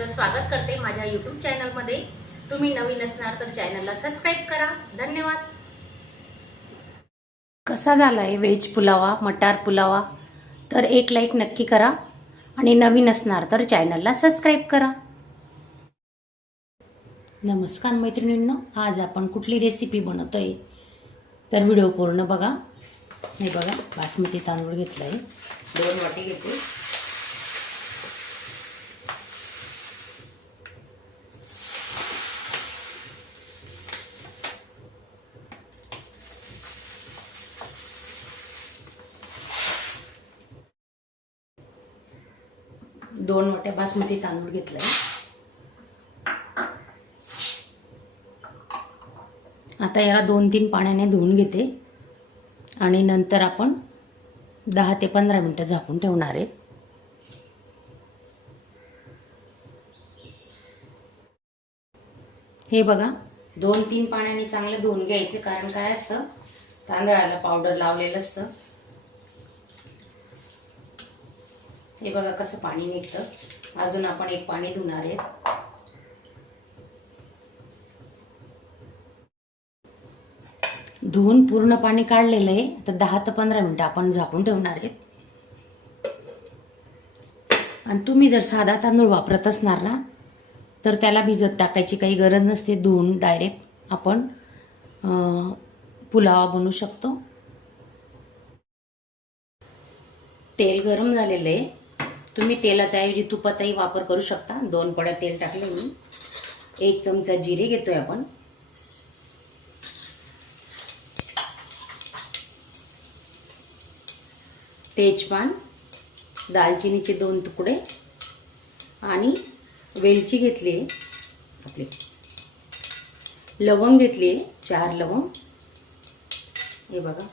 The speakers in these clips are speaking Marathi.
तुमचं स्वागत करते माझ्या YouTube चॅनलमध्ये। तुम्ही नवीन असणार तर चॅनलला सबस्क्राइब करा। धन्यवाद। कसा झालाय व्हेज पुलावा, मटार पुलावा? तर एक लाईक नक्की करा आणि नवीन असणार तर चॅनलला सबस्क्राइब करा। नमस्कार मैत्रिणींनो, आज आपण कुठली रेसिपी बनवतोय तर व्हिडिओ पूर्ण बघा। हे बघा, बासमती तांदूळ घेतलाय, 2 वाटी घेते। दोन वाट्या बासमती तांदूळ घेतलाय। आता याला 2-3 पाण्याने धुवून घेते आणि नंतर आपण 10 ते 15 मिनिटं झाकून ठेवणार आहे। हे बघा, 2-3 पाण्याने चांगले धुवून घ्यायचे, कारण काय असतं, तांदळाला पावडर लावलेलं असतं। हे बघा कसं पाणी निघतं। अजून आपण एक पाणी धुणार आहे। धुवून पूर्ण पाणी काढलेलं आहे। आता 10 ते 15 मिनिटं आपण झाकून ठेवणार आहे। आणि तुम्ही जर साधा तांदूळ वापरत असणार ना, तर त्याला भिजत टाकायची काही गरज नसते। धुवून डायरेक्ट आपण पुलाव बनवू शकतो। तेल गरम झालेलं आहे। तुम्ही तेलाचा ऐवजी तुपाचाही वापर करू शकता। 2 पड्या तेल टाकले मी। 1 चमचा जिरे घेतोय आपण। तेजपान, दालचिनीचे 2 तुकडे आणि वेलची घेतली आहे आपली। लवंग घेतली आहे, 4 लवंग। हे बघा,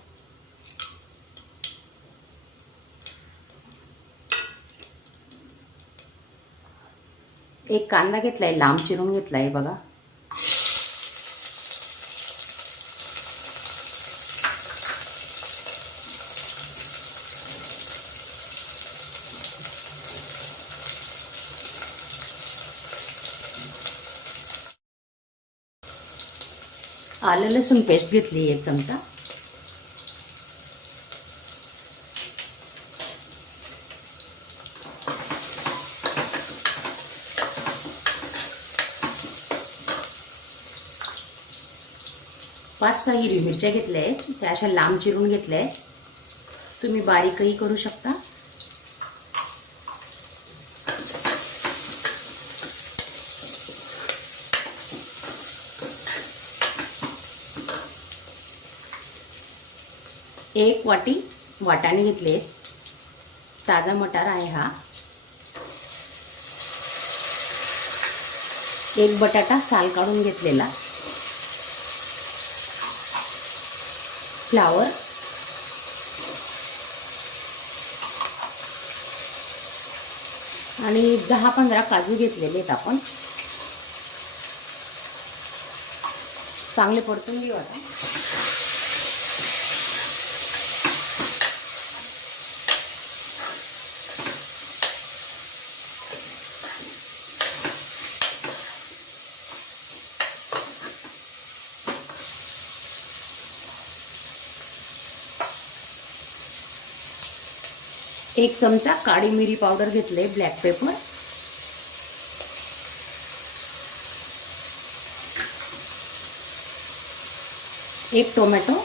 एक कांदा घेतलाय, लांब चिरून घेतलाय बघा। आलं लसूण पेस्ट घेतली 1 चमचा। पाच 6 हिरवी मिरच्या घेतल्या आहेत, त्या अशा लांब चिरून घेतल्या आहेत। तुम्ही बारीकही करू शकता। एक वाटी वाटाणे घेतले, ताजा मटार आहे हा। एक बटाटा साल काढून घेतलेला। फ्लावर, आणि 10-15 काजू घेतलेले आहेत आपण। चांगले परतून घेऊ आता। एक चमचा काळी मिरी पावडर घेतले, ब्लॅक पेपर। एक टोमॅटो,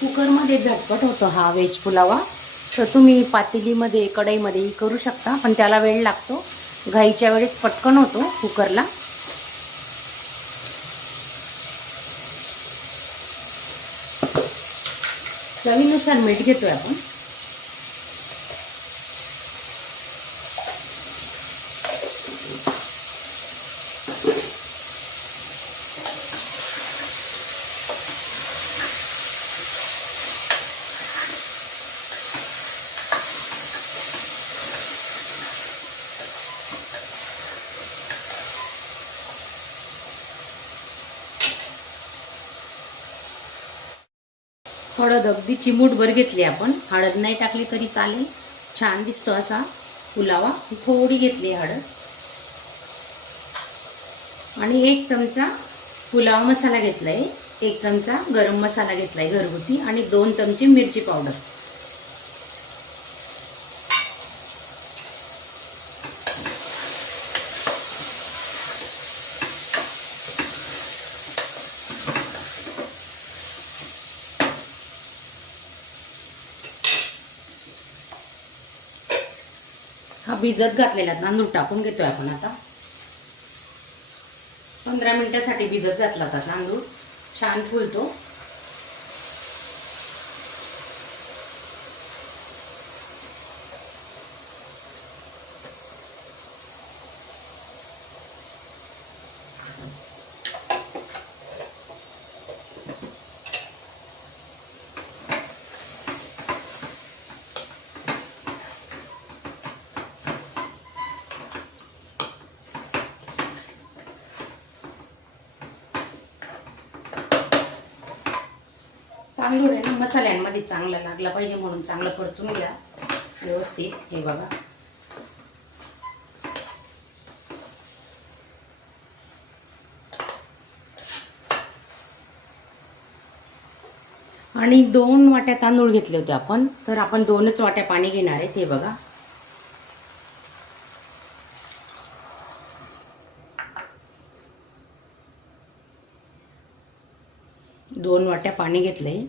कुकरमध्ये झटपट होतो हा व्हेज पुलावा। तर तुम्ही पातेलीमध्ये, कढईमध्येही करू शकता, पण त्याला वेळ लागतो। घाईच्या वेळेस पटकन होतो कुकरला। चवीनुसार मीठ घेतोय आपण। हळद अगदी चिमूटभर घेतली आपण, हळद नाही टाकली तरी चालेल, छान दिसतो असा पुलावा. थोडी घेतली हळद. आणि 1 चमचा पुलाव मसाला घेतलाय, 1 चमचा गरम मसाला घेतलाय घरगुती आणि 2 चमचे मिरची पावडर. हा भिजत घातलेला तांदूळ टाकून घेतोय आपण आता. 15 मिनिटासाठी भिजत घातला होता तांदूळ, छान फुलतो. तांदूळ आहे ना मसाल्यांमध्ये चांगला लागला पाहिजे म्हणून चांगलं परतून घ्या व्यवस्थित. हे बघा, आणि 2 वाट्या तांदूळ घेतले होते आपण, तर आपण 2च वाट्या पाणी घेणार आहेत. हे बघा, दोन वाट्या पाणी घेतलंय.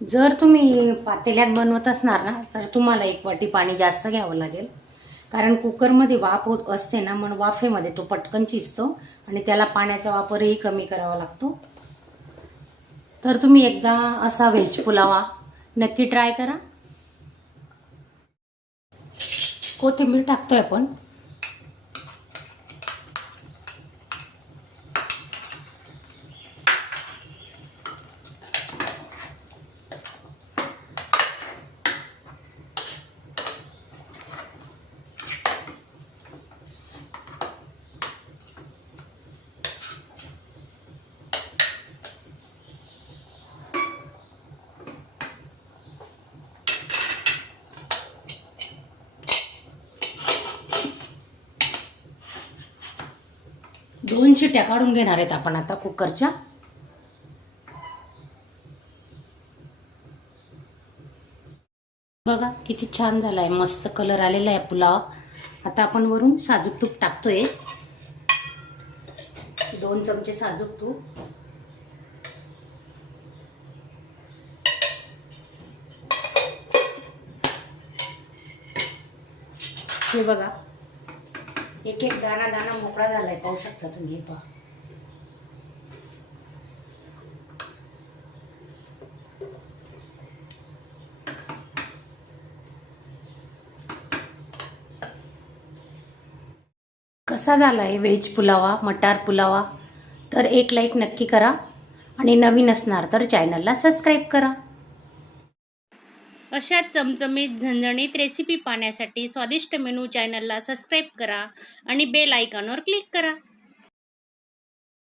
जर तुम्ही पातेल्यात बनवत असणार ना तर तुम्हाला 1 वाटी पाणी जास्त घ्यावं लागेल, कारण कुकरमध्ये वाफ होत असते ना, म्हणून वाफेमध्ये तो पटकन शिजतो आणि त्याला पाण्याचा वापरही कमी करावा लागतो. तर तुम्ही एकदा असा व्हेज पुलावा नक्की ट्राय करा. कोथिंबीर टाकतोय आपण. दोन शिट्या काढून घेणार आहेत आपण आता कुकरच्या. बघा किती छान झालाय, मस्त कलर आलेला आहे पुलाव. आता आपण वरून साजूक तूप टाकतोय, 2 चमचे साजूक तूप. हे बघा, एक एक दाना दाना मोकळा झालाय, पाहू शकता तुम्ही. हे पहा, कसा झालाय व्हेज पुलावा, मटार पुलावा. तर एक लाईक नक्की करा आणि नवीन असणार तर चॅनलला सबस्क्राईब करा. अशा चमचमीत झणझणीत रेसिपी पाहण्यासाठी स्वादिष्ट मेनू चॅनलला सबस्क्राईब करा आणि बेल आयकॉनवर क्लिक करा.